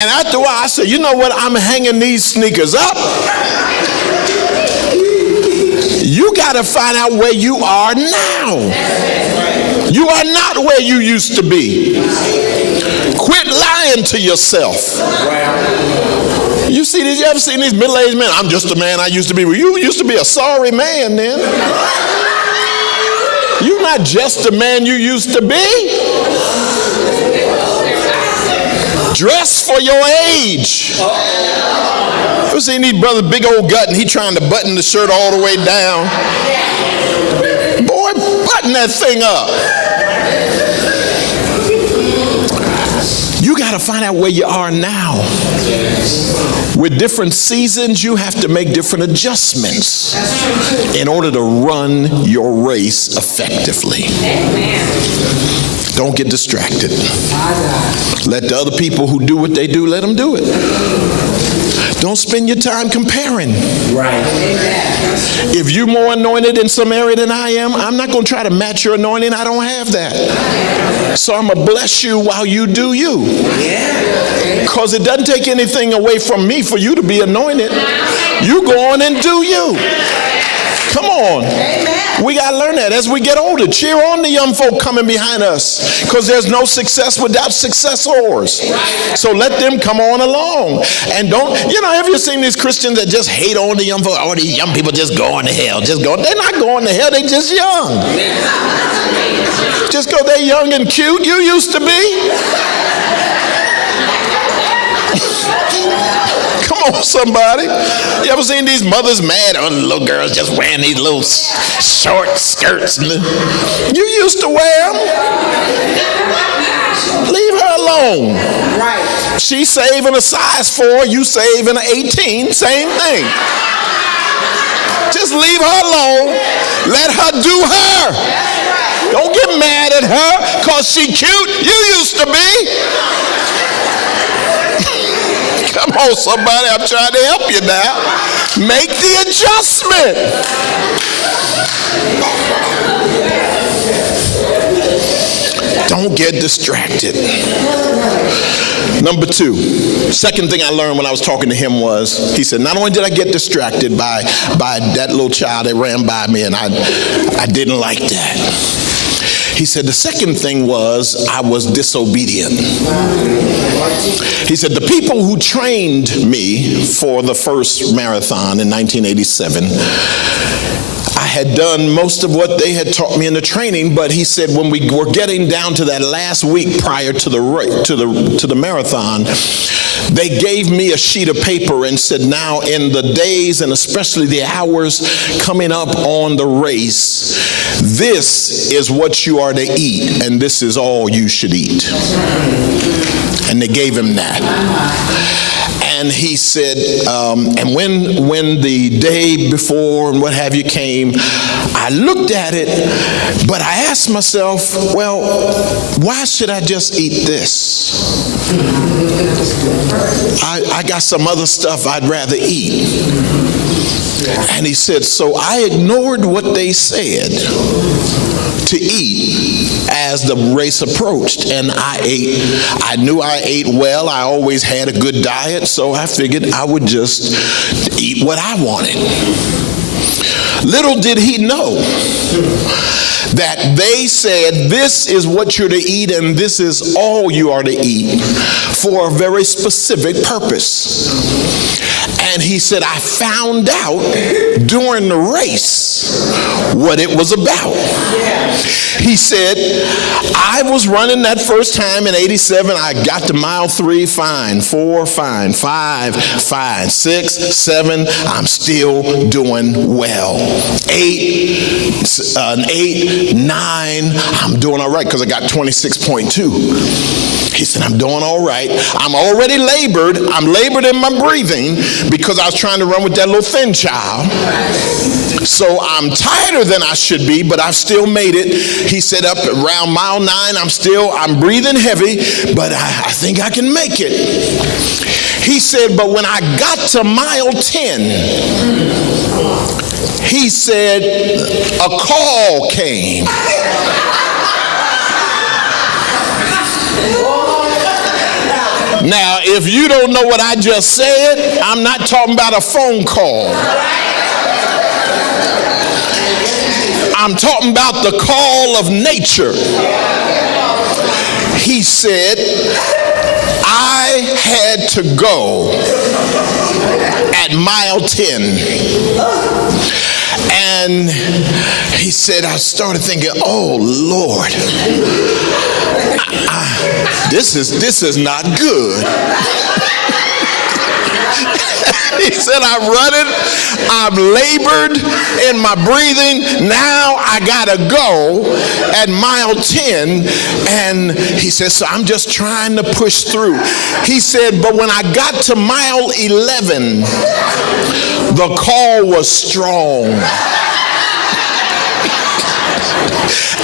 And after a while, I said, you know what? I'm hanging these sneakers up. You got to find out where you are now. You are not where you used to be. Quit lying to yourself. You ever seen these middle-aged men? I'm just a man I used to be. Well, you used to be a sorry man then. You're not just the man you used to be. Dress for your age. You ever seen these brothers, big old gut, and he trying to button the shirt all the way down? Boy, button that thing up. You got to find out where you are now. With different seasons, you have to make different adjustments in order to run your race effectively. Don't get distracted. Let the other people who do what they do, let them do it. Don't spend your time comparing. Right. If you're more anointed in some area than I am, I'm not going to try to match your anointing. I don't have that. So I'm going to bless you while you do you. Because it doesn't take anything away from me for you to be anointed. You go on and do you. Come on. We got to learn that as we get older. Cheer on the young folk coming behind us, because there's no success without successors. So let them come on along. And don't, have you seen these Christians that just hate on the young folk? Oh, these young people just going to hell. They're not going to hell. They're just young. Just because they're young and cute, you used to be. Come on, somebody. You ever seen these mothers mad on the little girls just wearing these little short skirts? You used to wear them. Leave her alone. Right. She saving a size 4, you saving an 18, same thing. Just leave her alone. Let her do her. Don't get mad at her because she cute. You used to be. Come on, somebody, I'm trying to help you now. Make the adjustment. Don't get distracted. Number 2, second thing I learned when I was talking to him was, he said, not only did I get distracted by that little child that ran by me, and I didn't like that. He said the second thing was I was disobedient. He said the people who trained me for the first marathon in 1987, I had done most of what they had taught me in the training, but he said when we were getting down to that last week prior to the marathon, they gave me a sheet of paper and said, now in the days and especially the hours coming up on the race, this is what you are to eat, and this is all you should eat. And they gave him that. And he said, and when the day before and what have you came, I looked at it, but I asked myself, well, why should I just eat this? I got some other stuff I'd rather eat. And he said, so I ignored what they said to eat as the race approached, and I knew I ate well. I always had a good diet, so I figured I would just eat what I wanted. Little did he know that they said this is what you're to eat and this is all you are to eat for a very specific purpose. And he said, I found out during the race what it was about. He said, I was running that first time in 87. I got to mile 3, fine. 4, fine. 5, fine. 6, 7, I'm still doing well. 8, 9, I'm doing all right because I got 26.2. He said, I'm doing all right. I'm already labored. I'm labored in my breathing because I was trying to run with that little thin child. So I'm tighter than I should be, but I've still made it. He said up around mile 9, I'm breathing heavy, but I think I can make it. He said, but when I got to mile 10, he said, a call came. Now, if you don't know what I just said, I'm not talking about a phone call. I'm talking about the call of nature. He said, I had to go at mile 10. And he said, I started thinking, oh, Lord, this is not good. He said, I'm running, I'm labored in my breathing. Now I gotta go at mile 10. And he said, so I'm just trying to push through. He said, but when I got to mile 11, the call was strong.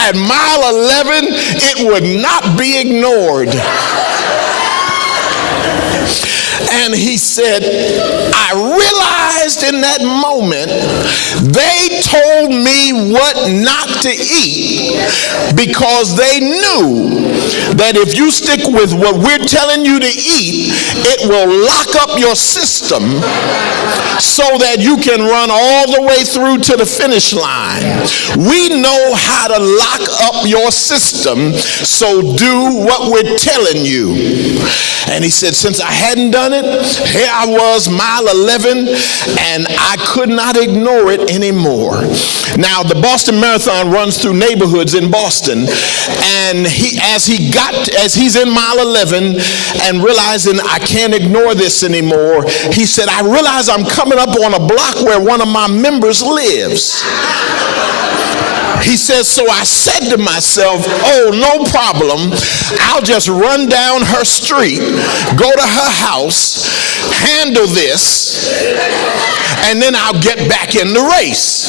At mile 11, it would not be ignored. And he said, I realized in that moment, they told me what not to eat because they knew that if you stick with what we're telling you to eat, it will lock up your system so that you can run all the way through to the finish line. We know how to lock up your system, so do what we're telling you. And he said, since I hadn't done it, here I was, mile 11, and I could not ignore it anymore. Now, the Boston Marathon runs through neighborhoods in Boston, and as he's in mile 11 and realizing I can't ignore this anymore, he said, I realize I'm coming up on a block where one of my members lives. He says, so I said to myself, oh, no problem. I'll just run down her street, go to her house, handle this, and then I'll get back in the race.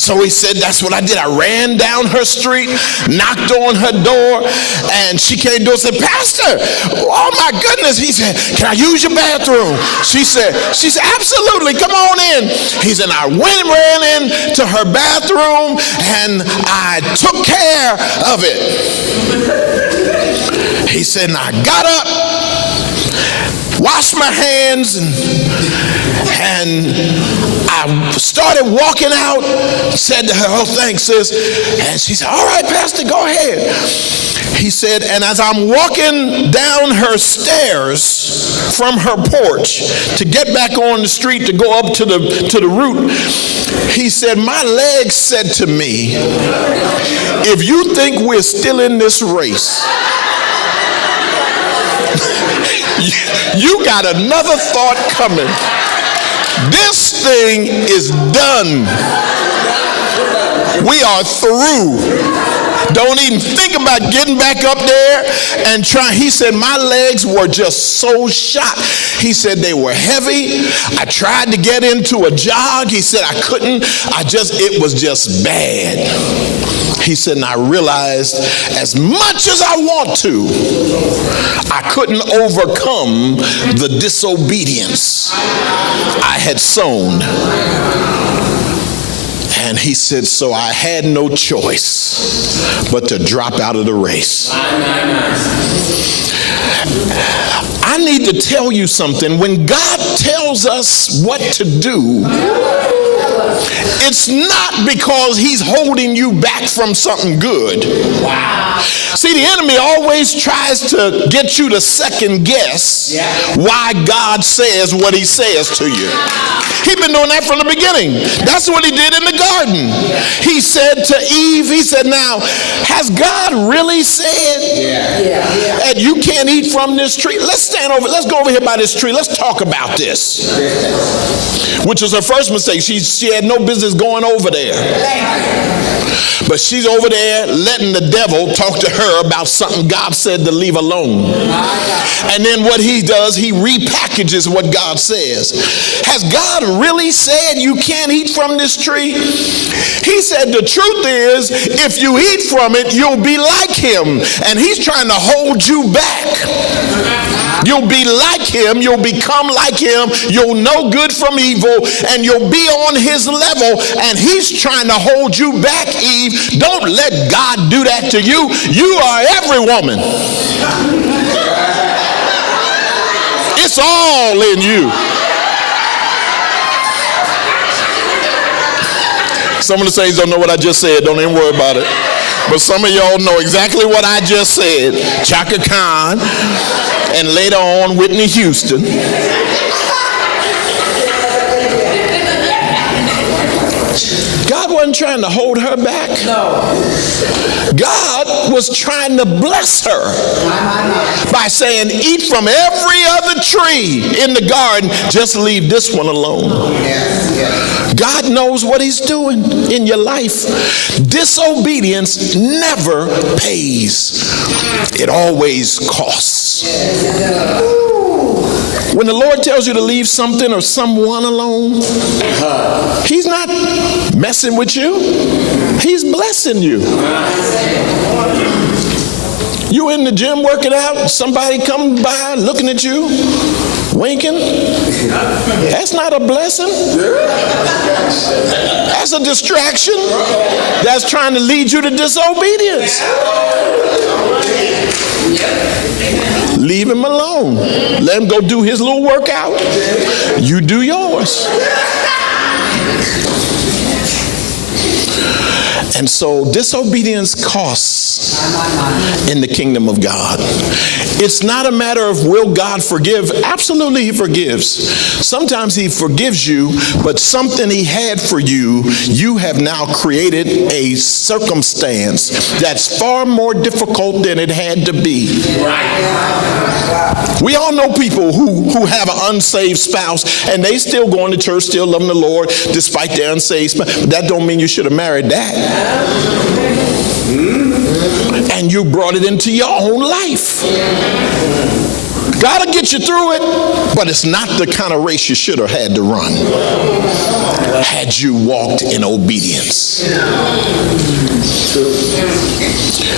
So he said, that's what I did. I ran down her street, knocked on her door, and she came to the door and said, Pastor, oh my goodness. He said, can I use your bathroom? She said, absolutely, come on in. He said, I went and ran into her bathroom and I took care of it. He said, and I got up, washed my hands, and I started walking out, said to her, oh, thanks, sis. And she said, all right, Pastor, go ahead. He said, and as I'm walking down her stairs from her porch to get back on the street to go up to the route, he said, my legs said to me, if you think we're still in this race, you got another thought coming. This thing is done. We are through. Don't even think about getting back up there and trying. He said, my legs were just so shot. He said they were heavy. I tried to get into a jog. He said I couldn't. It was just bad. He said, and I realized as much as I want to, I couldn't overcome the disobedience I had sown. And he said, so I had no choice but to drop out of the race. I need to tell you something. When God tells us what to do, it's not because he's holding you back from something good. Wow. See, the enemy always tries to get you to second guess why God says what he says to you. He's been doing that from the beginning. That's what he did in the garden. He said to Eve, he said, now, has God really said that you can't eat from this tree? Let's go over here by this tree. Let's talk about this. Which was her first mistake. She had no business going over there. But she's over there letting the devil talk to her about something God said to leave alone. And then what he does, he repackages what God says. Has God really said you can't eat from this tree? He said the truth is, if you eat from it, you'll be like him. And he's trying to hold you back. You'll be like him, you'll become like him, you'll know good from evil, and you'll be on his level, and he's trying to hold you back, Eve. Don't let God do that to you. You are every woman. That's all in you. Some of the saints don't know what I just said. Don't even worry about it. But some of y'all know exactly what I just said. Chaka Khan, and later on Whitney Houston. God wasn't trying to hold her back. No. God was trying to bless her by saying, eat from every other tree in the garden, just leave this one alone. God knows what he's doing in your life. Disobedience never pays. It always costs. When the Lord tells you to leave something or someone alone, he's not messing with you. He's blessing you. You in the gym working out, somebody comes by looking at you, winking. That's not a blessing. That's a distraction. That's trying to lead you to disobedience. Leave him alone. Let him go do his little workout. You do yours. And so disobedience costs in the kingdom of God. It's not a matter of will God forgive? Absolutely, he forgives. Sometimes he forgives you, but something he had for you, you have now created a circumstance that's far more difficult than it had to be. We all know people who have an unsaved spouse and they still going to church, still loving the Lord despite their unsaved spouse. But that don't mean you should have married that. And you brought it into your own life. God will get you through it, but it's not the kind of race you should have had to run had you walked in obedience.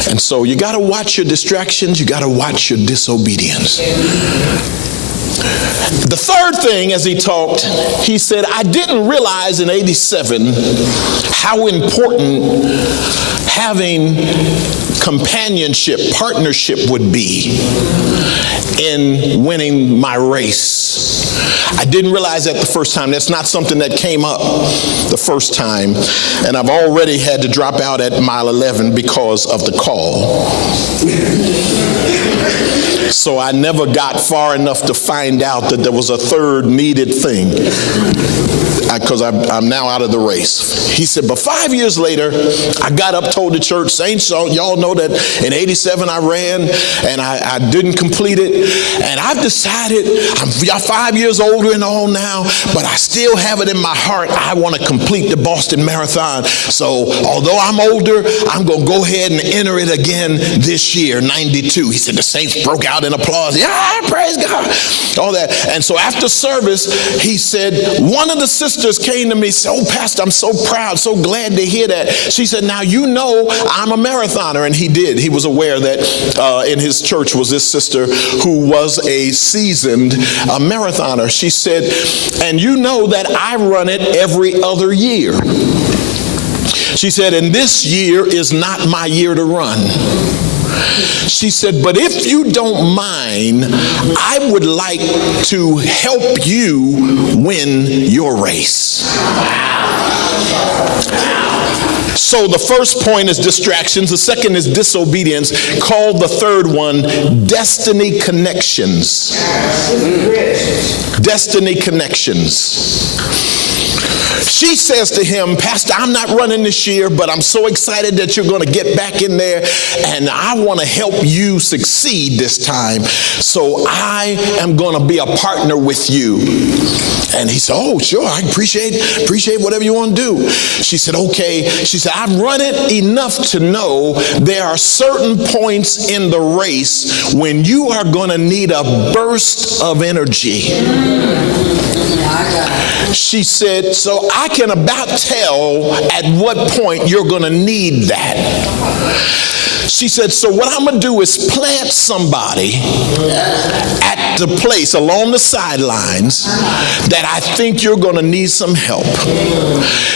And so you got to watch your distractions. You got to watch your disobedience. The third thing, as he talked, he said, I didn't realize in 87 how important having companionship, partnership would be in winning my race. I didn't realize that the first time. That's not something that came up the first time. And I've already had to drop out at mile 11 because of the call. So I never got far enough to find out that there was a third needed thing, because I'm now out of the race. He said, but 5 years later, I got up, told the church, saints, y'all know that in 87 I ran and I didn't complete it. And I've decided, I'm 5 years older and all now, but I still have it in my heart. I want to complete the Boston Marathon. So although I'm older, I'm going to go ahead and enter it again this year, 92. He said the saints broke out in applause. Yeah, praise God. All that. And so after service, he said, one of the sisters came to me, said, oh, Pastor, I'm so proud, so glad to hear that. She said, now you know I'm a marathoner. And he did. He was aware that in his church was this sister who was a seasoned marathoner. She said, and you know that I run it every other year. She said, and this year is not my year to run. She said, but if you don't mind, I would like to help you win your race. So the first point is distractions. The second is disobedience. Called the third one, destiny connections. Destiny connections. She says to him, Pastor, I'm not running this year, but I'm so excited that you're going to get back in there, and I want to help you succeed this time. So I am going to be a partner with you. And he said, oh, sure, I appreciate whatever you want to do. She said, okay. She said, I've run it enough to know there are certain points in the race when you are going to need a burst of energy. She said, so I can about tell at what point you're going to need that. She said, so what I'm going to do is plant somebody at at the place along the sidelines that I think you're going to need some help.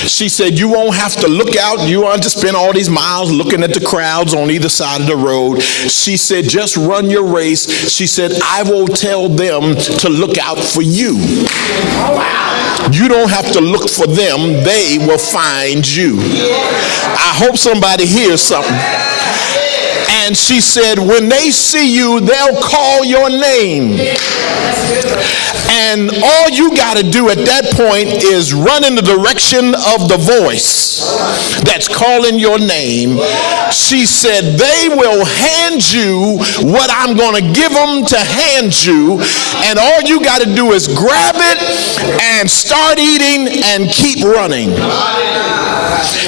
She said, you won't have to look out. You won't have to spend all these miles looking at the crowds on either side of the road. She said, just run your race. She said, I will tell them to look out for you. You don't have to look for them. They will find you. I hope somebody hears something. And she said, when they see you, they'll call your name. And all you got to do at that point is run in the direction of the voice that's calling your name. She said, they will hand you what I'm going to give them to hand you. And all you got to do is grab it and start eating and keep running.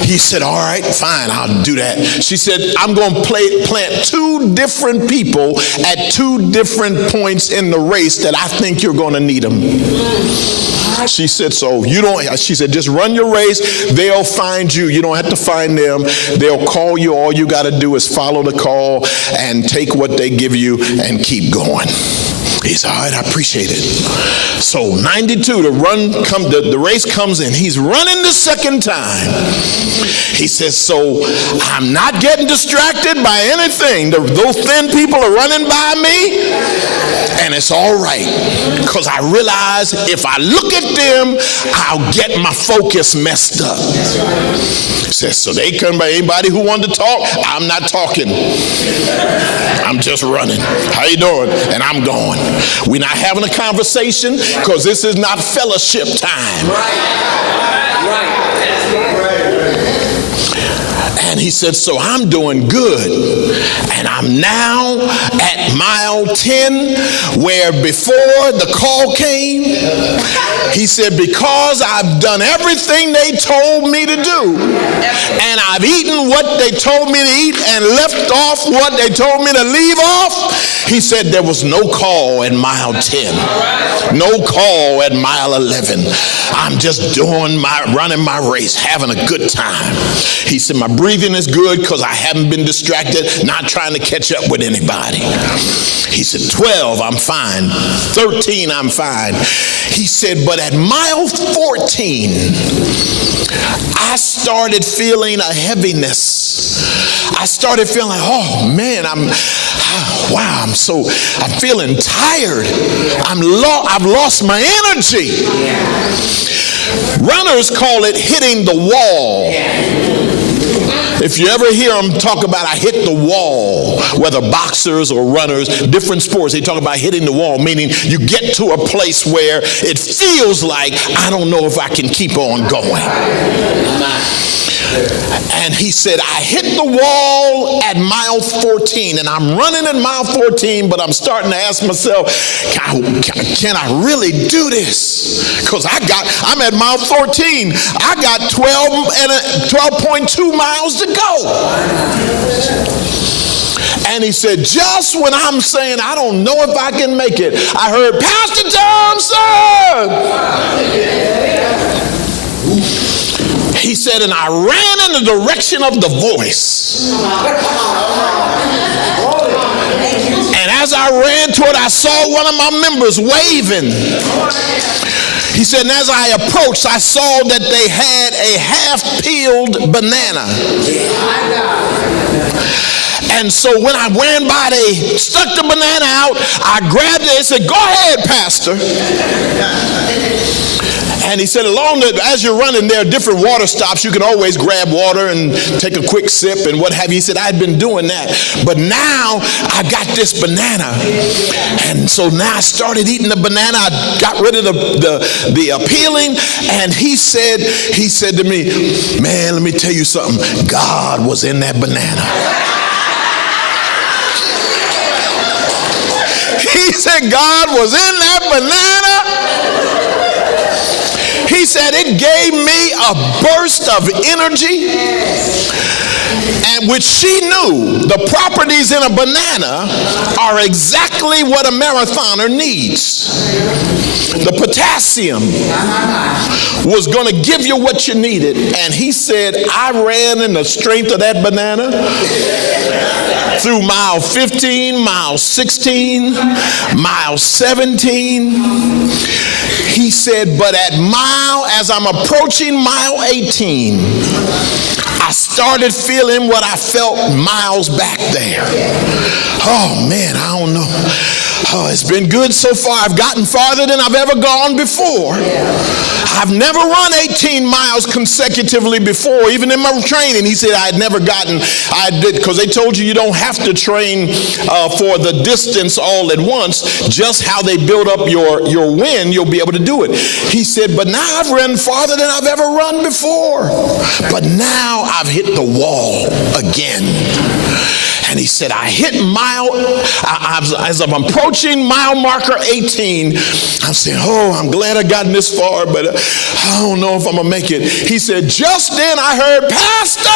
He said, all right, fine, I'll do that. She said, I'm going to plant two different people at two different points in the race that I think you're going to need them. She said, she said, just run your race. They'll find you. You don't have to find them. They'll call you. All you got to do is follow the call and take what they give you and keep going. He said, all right, I appreciate it. So 92, the race comes in. He's running the second time. He says, so I'm not getting distracted by anything. Those thin people are running by me, and it's all right, because I realize if I look at them, I'll get my focus messed up. He says, so they come by anybody who wanted to talk. I'm not talking. I'm just running. How you doing? And I'm going. We're not having a conversation because this is not fellowship time. Right. And he said, so I'm doing good. And I'm now at mile 10, where before the call came, he said, because I've done everything they told me to do, and I've eaten what they told me to eat and left off what they told me to leave off, he said there was no call at mile 10, no call at mile 11. I'm just running my race, having a good time. He said, my breathing is good because I haven't been distracted, not trying to catch up with anybody. He said, 12, I'm fine. 13, I'm fine. He said, but at mile 14, I started feeling a heaviness. I started feeling like, oh man, I'm feeling tired. I've lost my energy. Runners call it hitting the wall. If you ever hear them talk about I hit the wall, whether boxers or runners, different sports, they talk about hitting the wall, meaning you get to a place where it feels like I don't know if I can keep on going. And he said, I hit the wall at mile 14, and I'm running at mile 14, but I'm starting to ask myself, can I really do this? Because I'm at mile 14. I got 12.2 miles to go. And he said, just when I'm saying I don't know if I can make it, I heard, Pastor Thompson! He said, and I ran in the direction of the voice. And as I ran toward, I saw one of my members waving. He said, and as I approached, I saw that they had a half-peeled banana. And so when I ran by, they stuck the banana out. I grabbed it and said, go ahead, Pastor. And he said, as you're running, there are different water stops. You can always grab water and take a quick sip and what have you. He said, I'd been doing that. But now I got this banana. And so now I started eating the banana. I got rid of the peeling. And he said to me, man, let me tell you something. God was in that banana. He said, God was in that banana. He said it gave me a burst of energy, and which she knew the properties in a banana are exactly what a marathoner needs. The potassium was going to give you what you needed. And he said, I ran in the strength of that banana through mile 15, mile 16, mile 17. He said, but as I'm approaching mile 18, I started feeling what I felt miles back there. Oh man, I don't know. Oh, it's been good so far. I've gotten farther than I've ever gone before. I've never run 18 miles consecutively before, even in my training. He said I did, because they told you don't have to train for the distance all at once. Just how they build up your wind, you'll be able to do it. He said, but now I've run farther than I've ever run before. But now I've hit the wall again. And he said, I hit as I'm approaching mile marker 18, I'm saying, oh, I'm glad I gotten this far, but I don't know if I'm going to make it. He said, just then I heard, Pastor!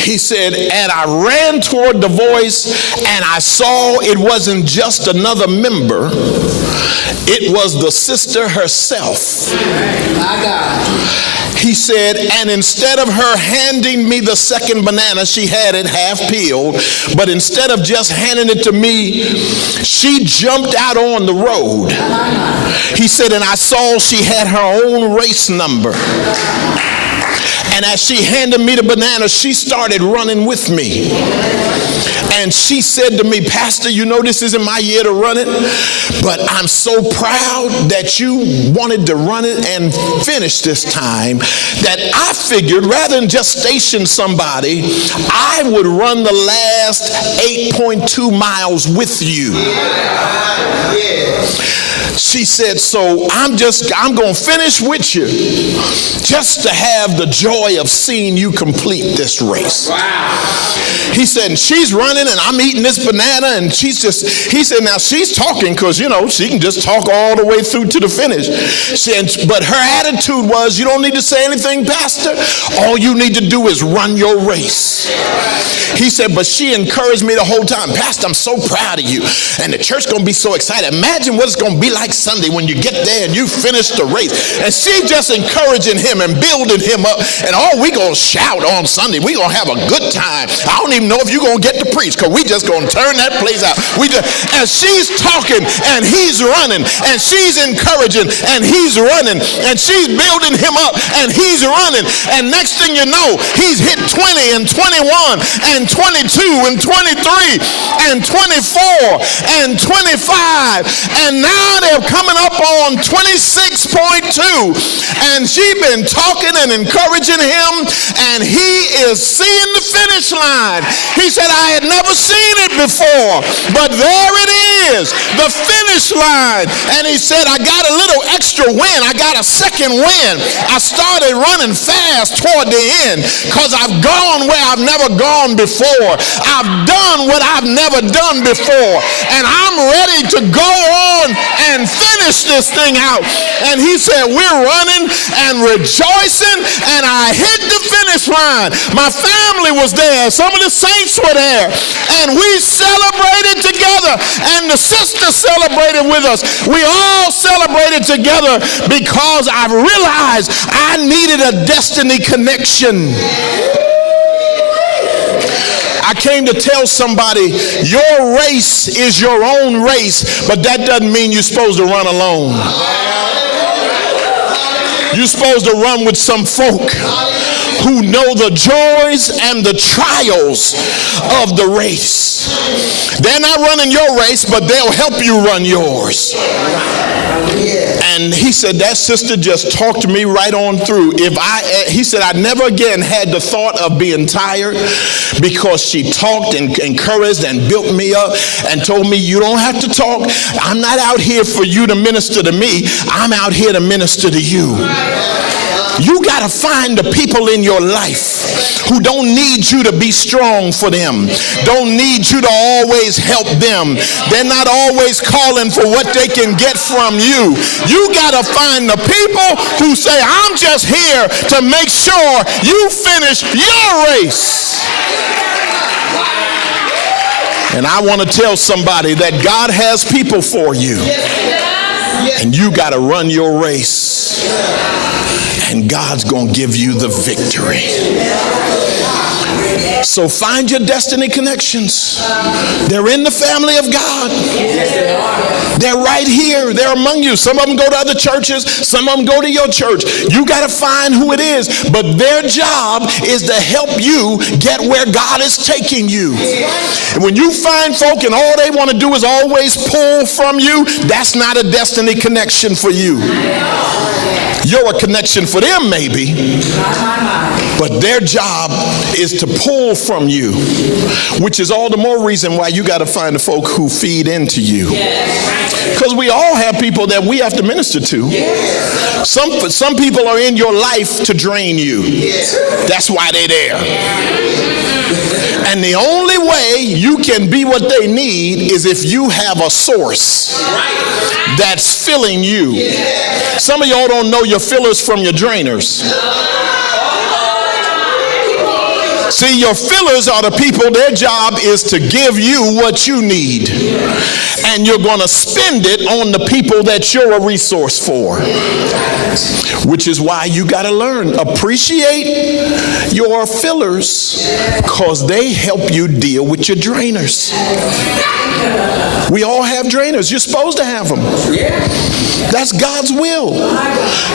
He said, and I ran toward the voice, and I saw it wasn't just another member. It was the sister herself. My God. He said, and instead of her handing me the second banana, she had it half peeled, but instead of just handing it to me, she jumped out on the road. He said, and I saw she had her own race number. And as she handed me the banana, she started running with me. And she said to me, Pastor, you know this isn't my year to run it, but I'm so proud that you wanted to run it and finish this time that I figured rather than just station somebody, I would run the last 8.2 miles with you. She said, so I'm going to finish with you just to have the joy of seeing you complete this race. Wow. He said, and she's running and I'm eating this banana, and he said, now she's talking because, she can just talk all the way through to the finish. But her attitude was, you don't need to say anything, Pastor. All you need to do is run your race. He said, but she encouraged me the whole time. Pastor, I'm so proud of you. And the church going to be so excited. Imagine what it's going to be like Sunday when you get there and you finish the race. And she just encouraging him and building him up. And we going to shout on Sunday. We going to have a good time. I don't even know if you're going to get to preach, because we just going to turn that place out. And she's talking and he's running, and she's encouraging and he's running, and she's building him up and he's running. And next thing you know, he's hit 20 and 21 and 22 and 23 and 24 and 25. And now they're coming up on 26.2. And she's been talking and encouraging him, and he is seeing the finish line. He said, I had never seen it before, but there it is, the finish line. And he said, I got a little extra win. I got a second win. I started running fast toward the end because I've gone where I've never gone before. I've done what I've never done before, and I'm ready to go on and finish this thing out. And he said, we're running and rejoicing, and I hit the finish line. My family was there. Some of the saints were there, and we celebrated together, and the sister celebrated with us. We all celebrated together because I realized I needed a destiny connection. I came to tell somebody, your race is your own race, but that doesn't mean you're supposed to run alone. You're supposed to run with some folk who know the joys and the trials of the race. They're not running your race, but they'll help you run yours. And he said, that sister just talked me right on through. He said, I never again had the thought of being tired, because she talked and encouraged and built me up and told me, you don't have to talk. I'm not out here for you to minister to me. I'm out here to minister to you. You got to find the people in your life who don't need you to be strong for them, don't need you to always help them. They're not always calling for what they can get from you. You got to find the people who say, I'm just here to make sure you finish your race. And I want to tell somebody that God has people for you, and you got to run your race. And God's going to give you the victory. So find your destiny connections. They're in the family of God. They're right here. They're among you. Some of them go to other churches. Some of them go to your church. You got to find who it is. But their job is to help you get where God is taking you. And when you find folk and all they want to do is always pull from you, that's not a destiny connection for you. You're a connection for them maybe, but their job is to pull from you, which is all the more reason why you got to find the folk who feed into you. Because we all have people that we have to minister to. Some people are in your life to drain you. That's why they're there. And the only way you can be what they need is if you have a source that's filling you. Some of y'all don't know your fillers from your drainers. See, your fillers are the people, their job is to give you what you need. And you're going to spend it on the people that you're a resource for. Which is why you got to learn. Appreciate your fillers because they help you deal with your drainers. We all have drainers. You're supposed to have them. That's God's will.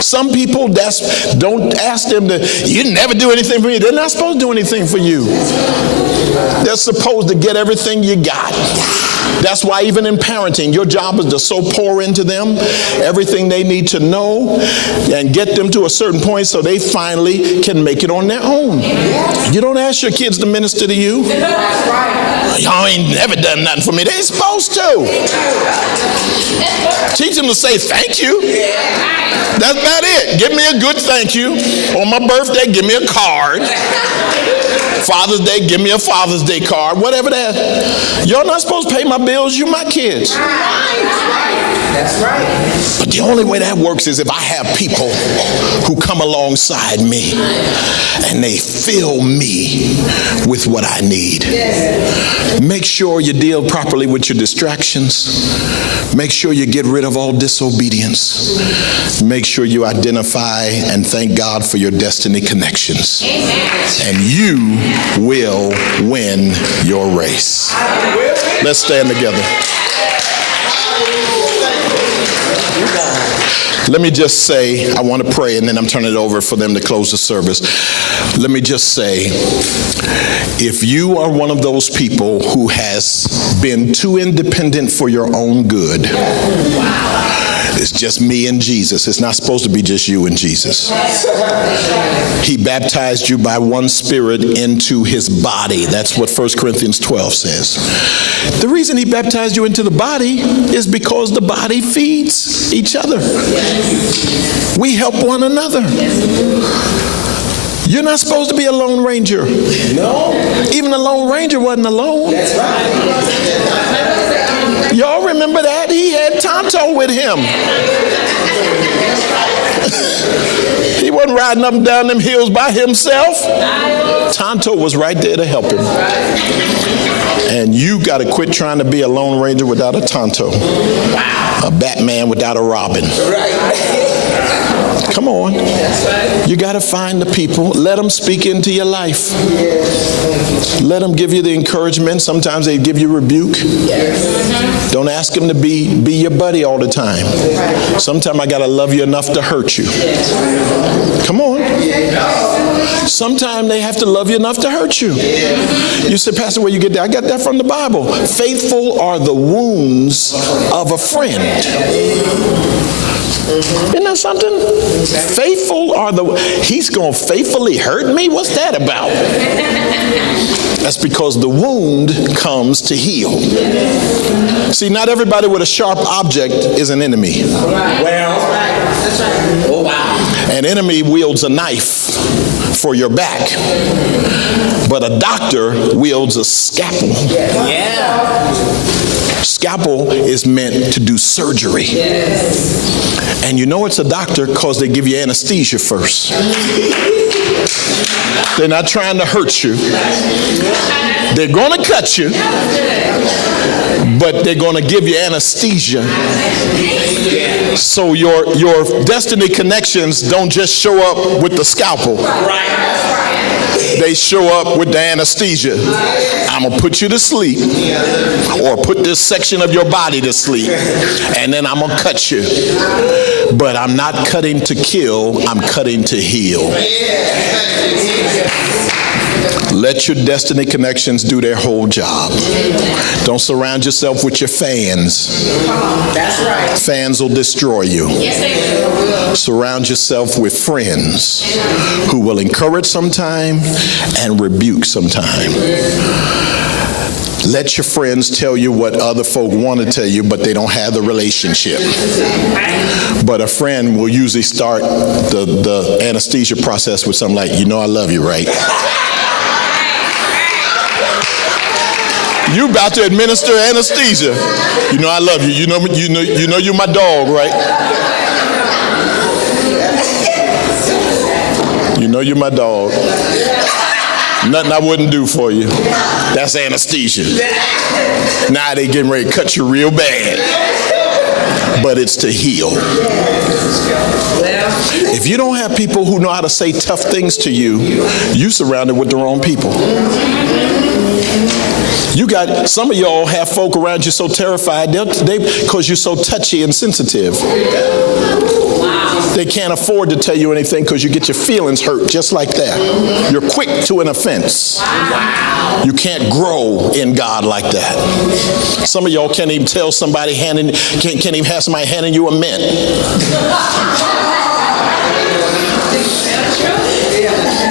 Some people, don't ask them to, you never do anything for me. They're not supposed to do anything for you. They're supposed to get everything you got. That's why even in parenting, your job is to so pour into them everything they need to know and get them to a certain point so they finally can make it on their own. You don't ask your kids to minister to you. Y'all ain't never done nothing for me. They ain't supposed to. Teach them to say thank you. That's about it. Give me a good thank you. On my birthday, give me a card. Father's Day, give me a Father's Day card, whatever that. You're not supposed to pay my bills, you my kids. That's right. But the only way that works is if I have people who come alongside me and they fill me with what I need. Make sure you deal properly with your distractions. Make sure you get rid of all disobedience. Make sure you identify and thank God for your destiny connections. And you will win your race. Let's stand together. Let me just say, I want to pray and then I'm turning it over for them to close the service. Let me just say, if you are one of those people who has been too independent for your own good, it's just me and Jesus. It's not supposed to be just you and Jesus. He baptized you by one Spirit into his body. That's what 1 Corinthians 12 says. The reason he baptized you into the body is because the body feeds each other. We help one another. You're not supposed to be a lone ranger. No. Even the Lone Ranger wasn't alone. That's right. Y'all remember that? He had Tonto with him. He wasn't riding up and down them hills by himself. Tonto was right there to help him. And you got to quit trying to be a Lone Ranger without a Tonto. A Batman without a Robin. Come on. You got to find the people. Let them speak into your life. Let them give you the encouragement. Sometimes they give you rebuke. Don't ask them to be your buddy all the time. Sometimes I got to love you enough to hurt you. Come on. Sometimes they have to love you enough to hurt you. You say, Pastor, where you get that? I got that from the Bible. Faithful are the wounds of a friend. Isn't that something? Faithful are he's going to faithfully hurt me? What's that about? That's because the wound comes to heal. See, not everybody with a sharp object is an enemy. Well, oh wow. An enemy wields a knife for your back, but a doctor wields a scalpel. Yeah. Scalpel is meant to do surgery. And you know it's a doctor because they give you anesthesia first. They're not trying to hurt you. They're going to cut you, but they're going to give you anesthesia. So your destiny connections don't just show up with the scalpel. they show up with the anesthesia. I'm going to put you to sleep, or put this section of your body to sleep, and then I'm going to cut you. But I'm not cutting to kill, I'm cutting to heal. Let your destiny connections do their whole job. Don't surround yourself with your fans. That's right. Fans will destroy you. Yes, they will. Surround yourself with friends who will encourage sometime and rebuke sometime. Let your friends tell you what other folk want to tell you, but they don't have the relationship. But a friend will usually start the anesthesia process with something like, you know I love you, right? You about to administer anesthesia. You know I love you. You know you're my dog, right? You know you're my dog. Nothing I wouldn't do for you. That's anesthesia. Now they getting ready to cut you real bad. But it's to heal. If you don't have people who know how to say tough things to you, you surrounded with the wrong people. You got, some of y'all have folk around you so terrified because you're so touchy and sensitive. They can't afford to tell you anything because you get your feelings hurt just like that. You're quick to an offense. Wow. You can't grow in God like that. Some of y'all can't even tell somebody can't even have somebody handing you a mint.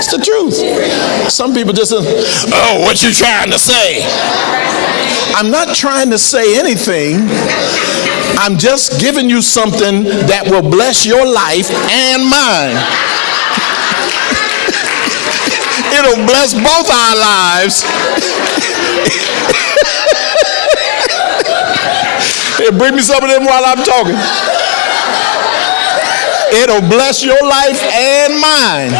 It's the truth. Some people just say, oh, what you trying to say? I'm not trying to say anything. I'm just giving you something that will bless your life and mine. It'll bless both our lives. Here, bring me some of them while I'm talking. It'll bless your life and mine.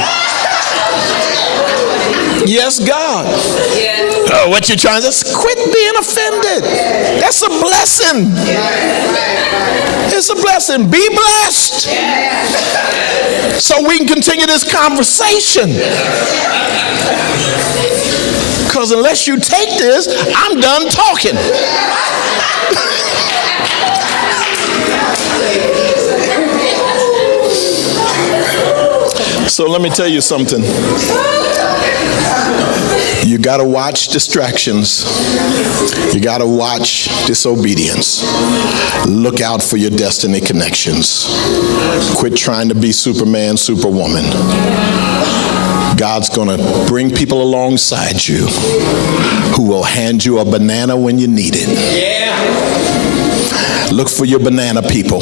Yes, God. Oh, what you trying to say? Quit being offended. That's a blessing. It's a blessing. Be blessed. So we can continue this conversation. Because unless you take this, I'm done talking. So let me tell you something. You got to watch distractions. You got to watch disobedience. Look out for your destiny connections. Quit trying to be Superman, Superwoman. God's going to bring people alongside you who will hand you a banana when you need it. Yeah. Look for your banana people.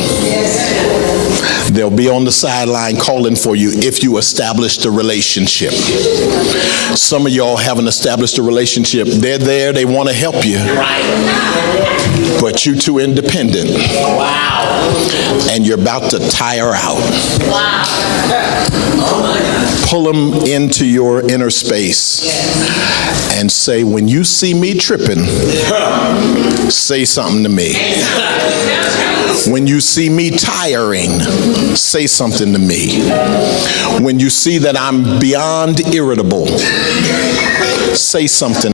They'll be on the sideline calling for you if you establish the relationship. Some of y'all haven't established a relationship. They're there, they want to help you. But you're too independent. Wow. And you're about to tire out. Wow. Pull them into your inner space and say, when you see me tripping, say something to me. When you see me tiring, say something to me. When you see that I'm beyond irritable, say something.